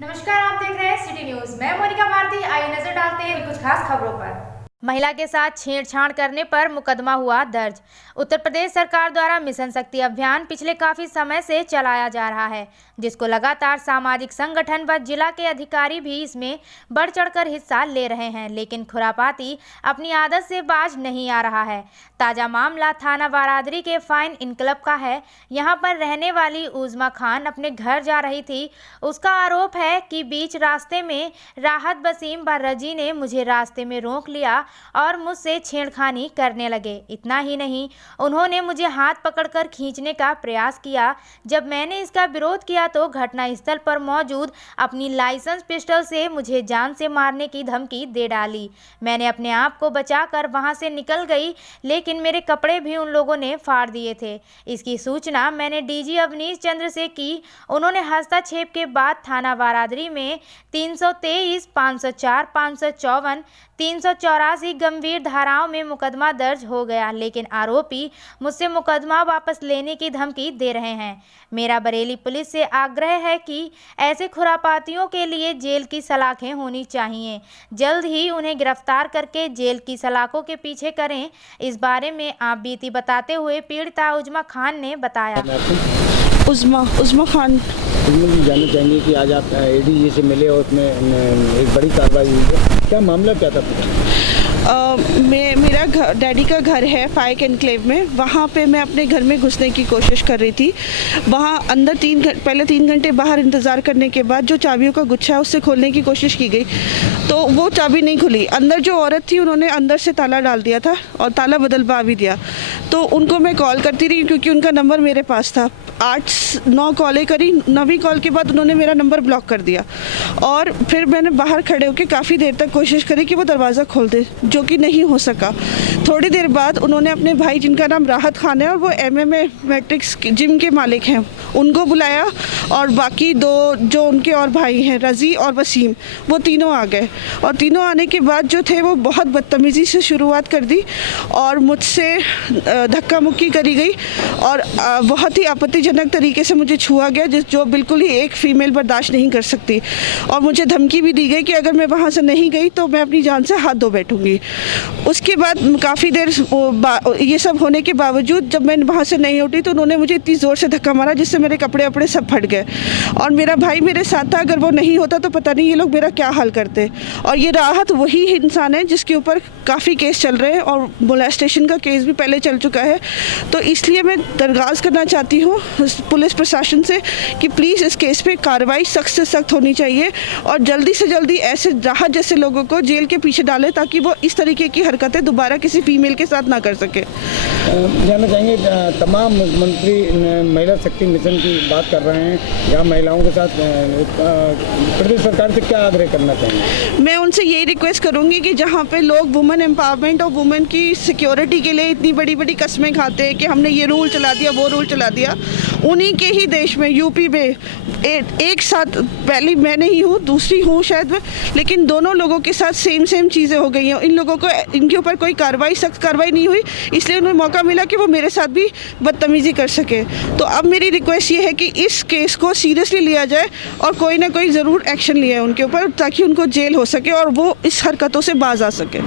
नमस्कार, आप देख रहे हैं सिटी न्यूज। मैं मोनिका भारती। आइए नजर डालते हैं कुछ खास खबरों पर। महिला के साथ छेड़छाड़ करने पर मुकदमा हुआ दर्ज। उत्तर प्रदेश सरकार द्वारा मिशन शक्ति अभियान पिछले काफी समय से चलाया जा रहा है, जिसको लगातार सामाजिक संगठन व जिला के अधिकारी भी इसमें बढ़ चढ़कर हिस्सा ले रहे हैं, लेकिन खुरापाती अपनी आदत से बाज नहीं आ रहा है। ताजा मामला थाना बारादरी के फाइन इनकलब का है। यहाँ पर रहने वाली उज़मा खान अपने घर जा रही थी। उसका आरोप है कि बीच रास्ते में राहत वसीम व रजी ने मुझे रास्ते में रोक लिया और मुझसे छेड़खानी करने लगे। इतना ही नहीं, उन्होंने मुझे हाथ पकड़कर खींचने का प्रयास किया। जब मैंने इसका विरोध किया तो घटनास्थल पर मौजूद अपनी लाइसेंस पिस्टल से मुझे जान से मारने की धमकी दे डाली। मैंने अपने आप को बचाकर वहां से निकल गई, लेकिन मेरे कपड़े भी उन लोगों ने फाड़ दिए थे। इसकी सूचना मैंने डीजी अवनीश चंद्र से की। उन्होंने हस्तक्षेप के बाद थाना बारादरी में 323, 504, 554, 384 गंभीर धाराओं में मुकदमा दर्ज हो गया, लेकिन आरोपी मुझसे मुकदमा वापस लेने की धमकी दे रहे हैं। मेरा बरेली पुलिस से आग्रह है कि ऐसे खुरापातियों के लिए जेल की सलाखें होनी चाहिए। जल्द ही उन्हें गिरफ्तार करके जेल की सलाखों के पीछे करें। इस बारे में आप बीती बताते हुए पीड़िता उज़मा खान ने बताया। उज़मा खान जानना चाहेंगे कि आज आप एडीजी से मिले और उसमें एक बड़ी कार्रवाई हुई है, क्या मामला क्या था? मेरा डैडी का घर है फाइक एनक्लेव में। वहाँ पे मैं अपने घर में घुसने की कोशिश कर रही थी। वहाँ अंदर पहले 3 घंटे बाहर इंतज़ार करने के बाद जो चाबियों का गुच्छा है उससे खोलने की कोशिश की गई, तो वो चाबी नहीं खुली। अंदर जो औरत थी उन्होंने अंदर से ताला डाल दिया था और ताला बदलवा भी दिया। तो उनको मैं कॉल करती रही क्योंकि उनका नंबर मेरे पास था। 8-9 कॉलें करी। 9वीं कॉल के बाद उन्होंने मेरा नंबर ब्लॉक कर दिया और फिर मैंने बाहर खड़े होकर काफ़ी देर तक कोशिश करी कि वो दरवाज़ा खोल दे, जो कि नहीं हो सका। थोड़ी देर बाद उन्होंने अपने भाई, जिनका नाम राहत खान है और वो MMA मैट्रिक्स जिम के मालिक हैं, उनको बुलाया और बाकी 2 जो उनके और भाई हैं, रजी और वसीम, वो तीनों आ गए। और तीनों आने के बाद जो थे वो बहुत बदतमीज़ी से शुरुआत कर दी और मुझसे धक्का मुक्की करी गई और बहुत ही आपत्तिजनक तरीके से मुझे छुआ गया, जो बिल्कुल ही एक फ़ीमेल बर्दाश्त नहीं कर सकती। और मुझे धमकी भी दी गई कि अगर मैं वहाँ से नहीं गई तो मैं अपनी जान से हाथ धो बैठूंगी। उसके बाद काफ़ी देर ये सब होने के बावजूद जब मैं वहाँ से नहीं उठी तो उन्होंने मुझे इतनी ज़ोर से धक्का मारा जिससे मेरे कपड़े वपड़े सब फट गए। और मेरा भाई मेरे साथ था, अगर वो नहीं होता तो पता नहीं ये लोग मेरा क्या हाल करते। और ये राहत वही इंसान है जिसके ऊपर काफ़ी केस चल रहे हैं और मोलेस्टेशन का केस भी पहले चल चुका है। तो इसलिए मैं दरख्वास्त करना चाहती हूँ पुलिस प्रशासन से कि प्लीज़ इस केस पे कार्रवाई सख्त से सख्त होनी चाहिए और जल्दी से जल्दी ऐसे राहत जैसे लोगों को जेल के पीछे डालें ताकि वो इस तरीके की हरकतें दोबारा किसी फीमेल के साथ ना कर सके। जानना चाहेंगे, तमाम मुख्यमंत्री महिला शक्ति मिशन की बात कर रहे हैं, यहाँ महिलाओं के साथ प्रदेश सरकार से क्या आग्रह करना चाहेंगे? मैं उनसे यही रिक्वेस्ट करूँगी कि जहाँ पे लोग वुमेन एम्पावरमेंट और वुमेन की सिक्योरिटी के लिए इतनी बड़ी बड़ी कस्में खाते हैं कि हमने ये रूल चला दिया, वो रूल चला दिया, उन्हीं के ही देश में यूपी में एक साथ, पहली मैं नहीं हूँ, दूसरी हूँ शायद, लेकिन दोनों लोगों के साथ सेम चीज़ें हो गई हैं। इन लोगों को इनके ऊपर कोई सख्त कार्रवाई नहीं हुई, इसलिए उन्हें मौका मिला कि वो मेरे साथ भी बदतमीज़ी कर सके। तो अब मेरी रिक्वेस्ट ये है कि इस केस को सीरियसली लिया जाए और कोई ना कोई ज़रूर एक्शन लिया है उनके ऊपर ताकि उनको जेल हो सके और वो इस हरकतों से बाज आ सके।